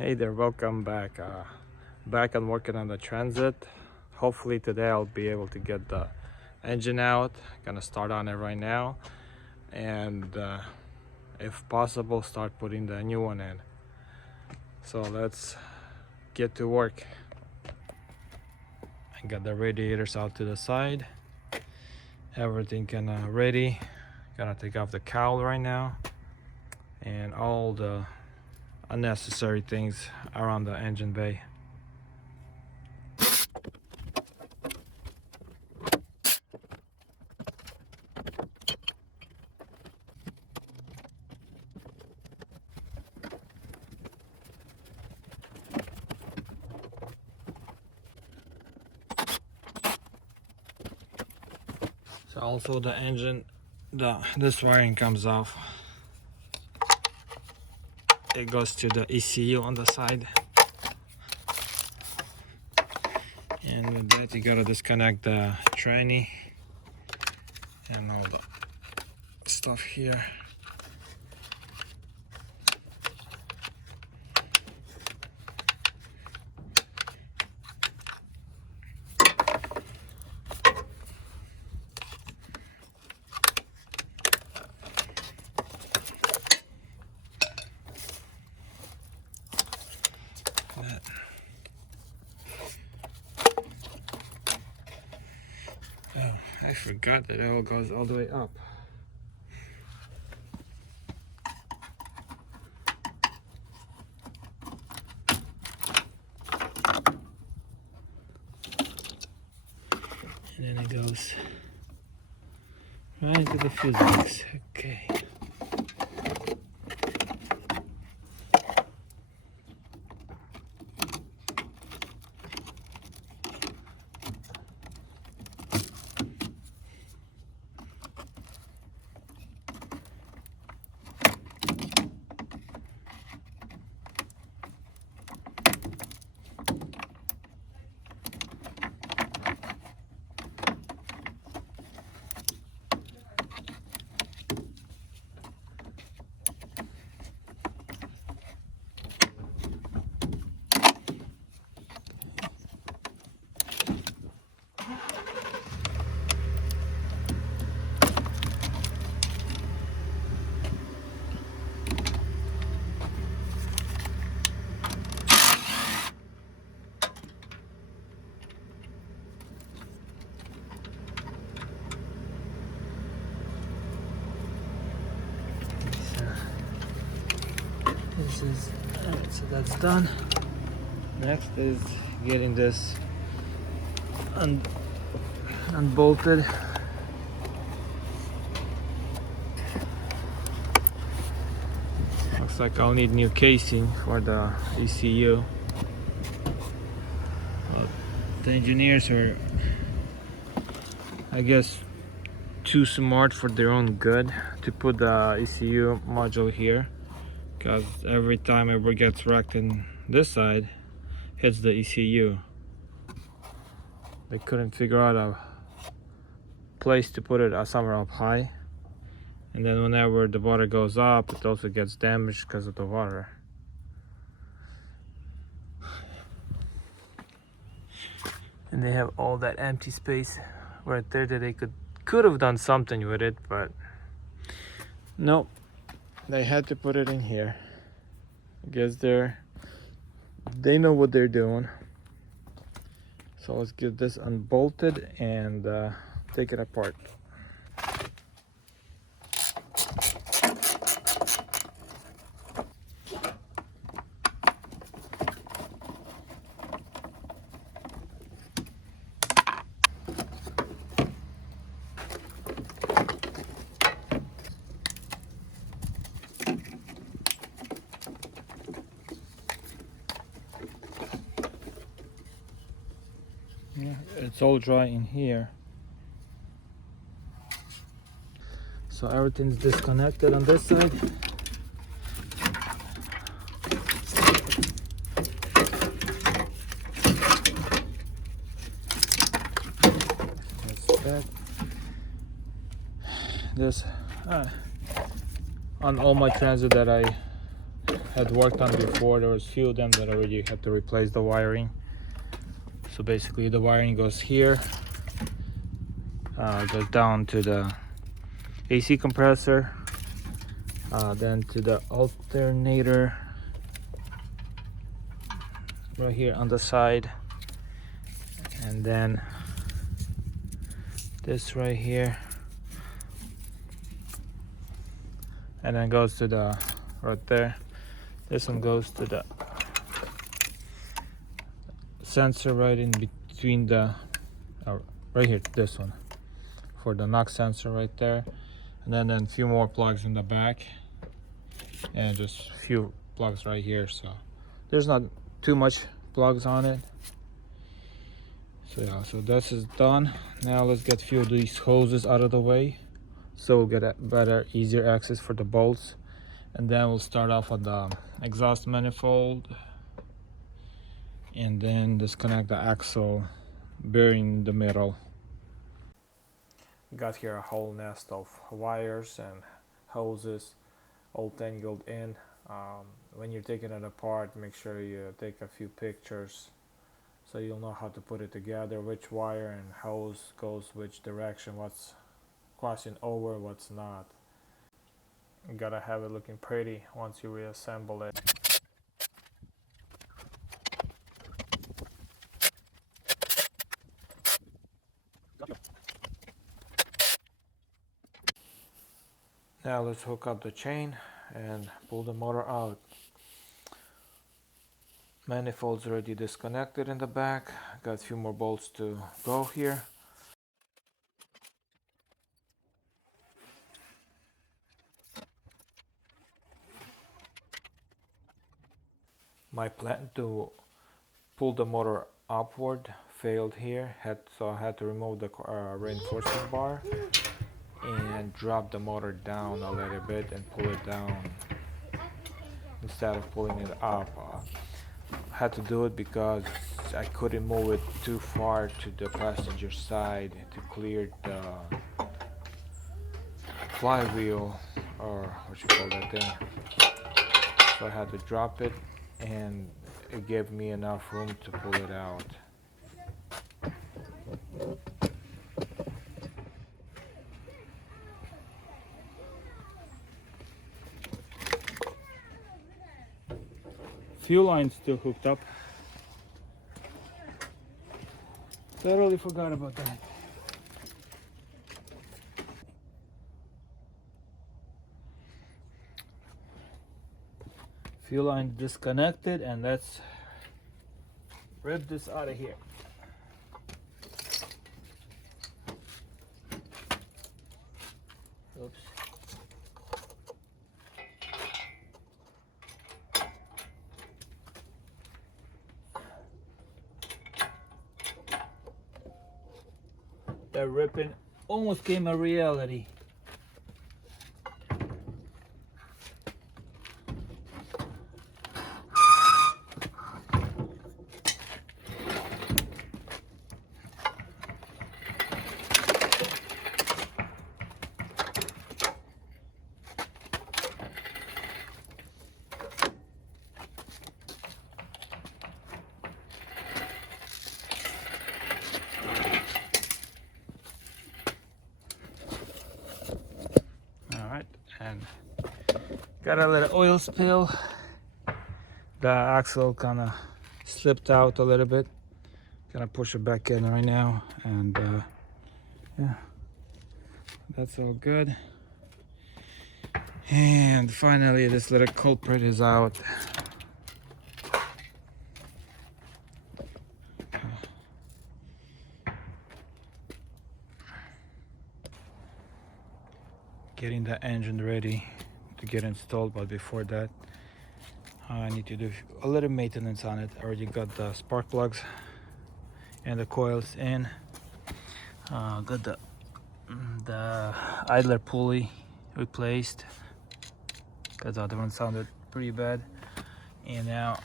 Hey there, welcome back. Back and working on the Transit. Hopefully today I'll be able to get the engine out. Gonna start on it right now, and if possible, start putting the new one in. So let's get to work. I got the radiators out to the side. Everything kinda ready. Gonna take off the cowl right now, and all the unnecessary things around the engine bay. So also the engine, this wiring comes off. It goes to the ECU on the side. And with that you gotta disconnect the tranny and all the stuff here. Oh, I forgot that it all goes all the way up. And then it goes right into the fuse box. Okay. This is alright, so that's done. Next is getting this unbolted. Looks like I'll need new casing for the ECU. Well, the engineers are, I guess, too smart for their own good to put the ECU module here, because every time it gets wrecked in this side, hits the ECU. They couldn't figure out a place to put it somewhere up high, and then whenever the water goes up, it also gets damaged because of the water. And they have all that empty space right there that they could have done something with it, but nope, they had to put it in here. I guess they know what they're doing. So let's get this unbolted and take it apart. Yeah, it's all dry in here. So everything's disconnected on this side. That's that. This on all my Transit that I had worked on before. There was few of them that already had to replace the wiring. So basically the wiring goes here, goes down to the AC compressor, then to the alternator right here on the side, and then this right here, and then goes to the right there. This one goes to the sensor right in between the right here, this one for the knock sensor right there, and then a few more plugs in the back, and just a few plugs right here. So there's not too much plugs on it. So yeah, so this is done. Now let's get a few of these hoses out of the way, so we'll get a better, easier access for the bolts. And then we'll start off with the exhaust manifold, and then disconnect the axle bearing in the middle. Got here a whole nest of wires and hoses all tangled in. When you're taking it apart, make sure you take a few pictures so you'll know how to put it together, which wire and hose goes which direction, what's crossing over, what's not. You gotta have it looking pretty once you reassemble it. Now let's hook up the chain and pull the motor out. Manifold's already disconnected in the back. Got a few more bolts to go here. My plan to pull the motor upward failed here, so I had to remove the reinforcement bar and drop the motor down a little bit and pull it down instead of pulling it up. I had to do it because I couldn't move it too far to the passenger side to clear the flywheel, or what you call that thing. So I had to drop it, and it gave me enough room to pull it out. Fuel line still hooked up. Totally forgot about that. Fuel line disconnected, and let's rip this out of here. Oops. That ripping almost came a reality. And got a little oil spill. The axle kind of slipped out a little bit. Gonna push it back in right now, and yeah, that's all good. And finally, this little culprit is out. Getting the engine ready to get installed, but before that I need to do a little maintenance on it. I already got the spark plugs and the coils in. Got the idler pulley replaced because the other one sounded pretty bad, and now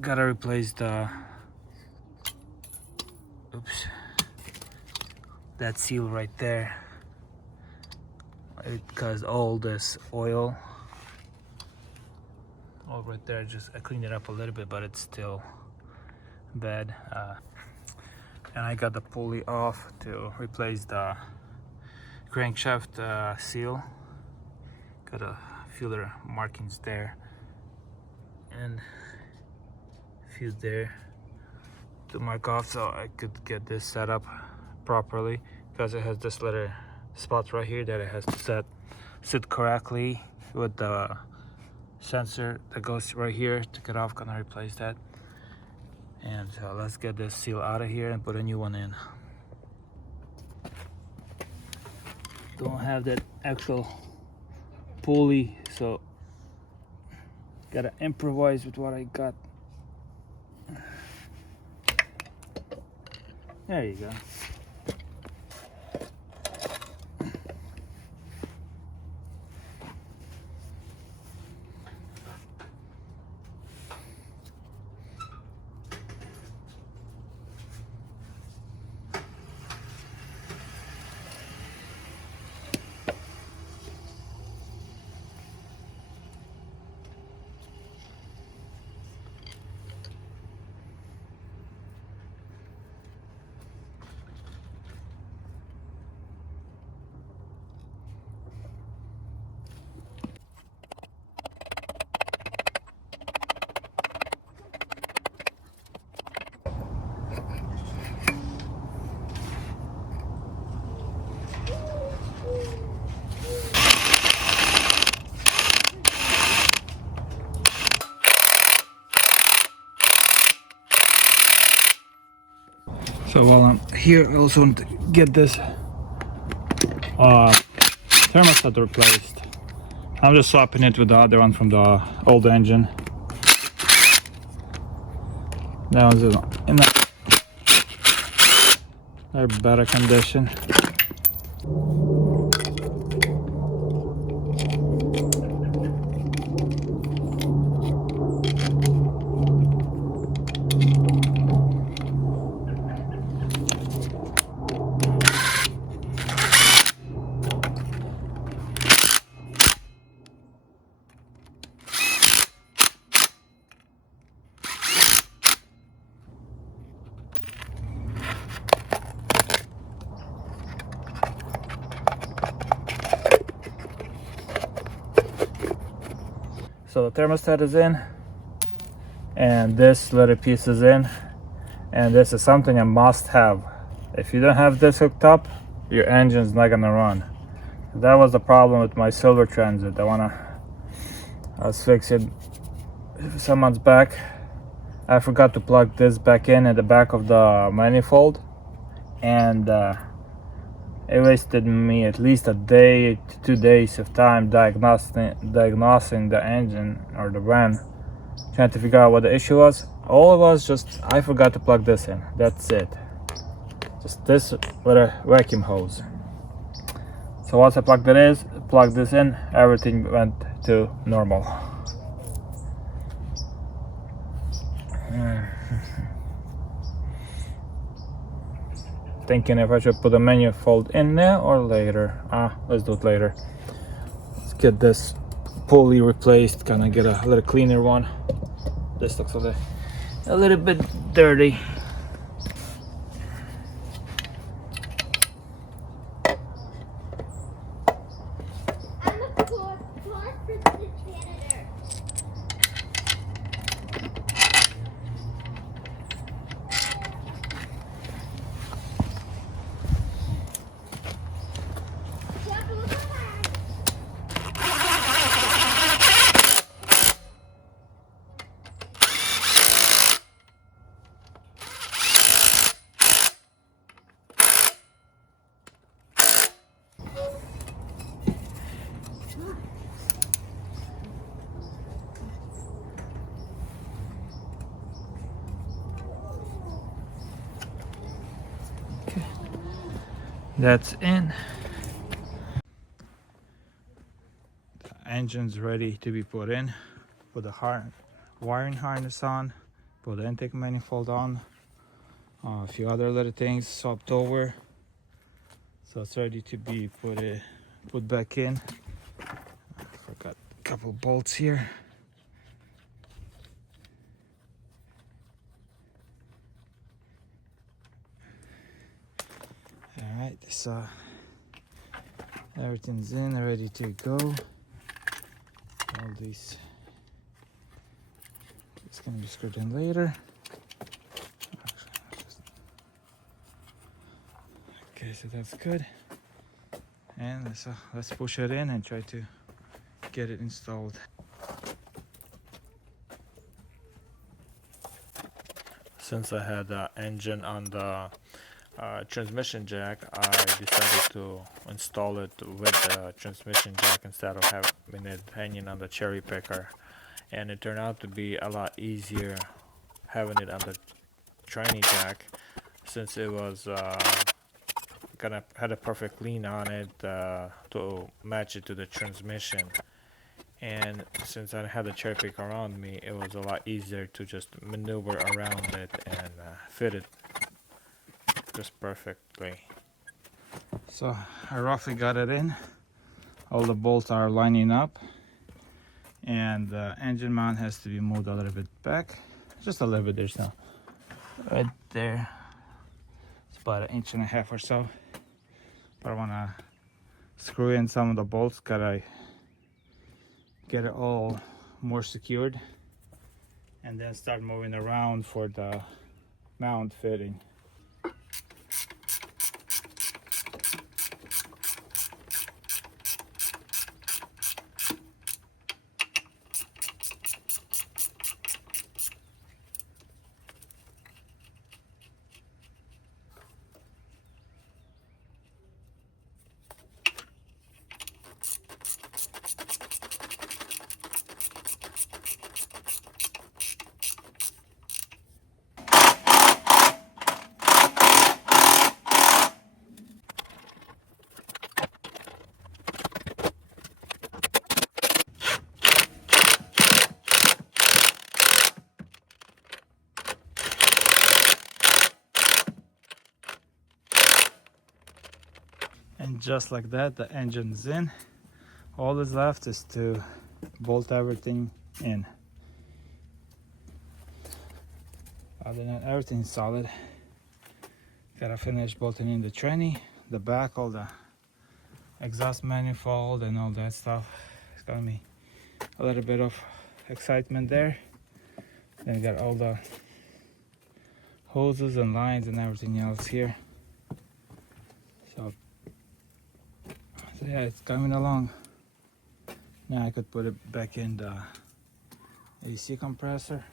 gotta replace the that seal right there. It caused all this oil Well, right there, just I cleaned it up a little bit, but it's still bad. And I got the pulley off to replace the crankshaft seal. Got a few little markings there and a few there to mark off, so I could get this set up properly, because it has this little spot right here that it has to sit correctly with the sensor that goes right here. Took it off, gonna replace that. And let's get this seal out of here and put a new one in. Don't have that actual pulley, so gotta improvise with what I got. There you go. So while I'm here, I also want to get this thermostat replaced. I'm just swapping it with the other one from the old engine. That one's in a better condition. So the thermostat is in, and this little piece is in, and this is something a must have. If you don't have this hooked up, your engine's not gonna run. That was the problem with my Silver Transit. I was fixing some months back. I forgot to plug this back in at the back of the manifold, and it wasted me at least a day to 2 days of time diagnosing the engine or the van, trying to figure out what the issue was. All it was just I forgot to plug this in. That's it. Just this with a vacuum hose. So once I plugged this in, everything went to normal. Thinking if I should put the manifold in now or later. Let's do it later. Let's get this pulley replaced, kind of get a little cleaner one. This looks a little bit dirty. That's in. The engine's ready to be put in. Put the wiring harness on. Put the intake manifold on. A few other little things swapped over. So it's ready to be put back in. I forgot a couple bolts here. Alright, so everything's in, ready to go. All these, it's gonna be screwed in later. Okay, so that's good. And let's push it in and try to get it installed. Since I had the engine on the transmission jack, I decided to install it with the transmission jack instead of having it hanging on the cherry picker, and it turned out to be a lot easier having it on the tranny jack, since it was had a perfect lean on it to match it to the transmission. And since I had the cherry picker around me, it was a lot easier to just maneuver around it and fit it just perfectly. So I roughly got it in. All the bolts are lining up, and the engine mount has to be moved a little bit back, just a little bit. There's no right there. It's about 1.5 inches or so. But I want to screw in some of the bolts. Gotta get it all more secured, and then start moving around for the mount fitting. And just like that, the engine's in. All that's left is to bolt everything in. Other than that, everything's solid. Gotta finish bolting in the tranny, the back, all the exhaust manifold and all that stuff. It's gonna be a little bit of excitement there. Then we got all the hoses and lines and everything else here. So yeah, it's coming along. Now I could put it back in the AC compressor.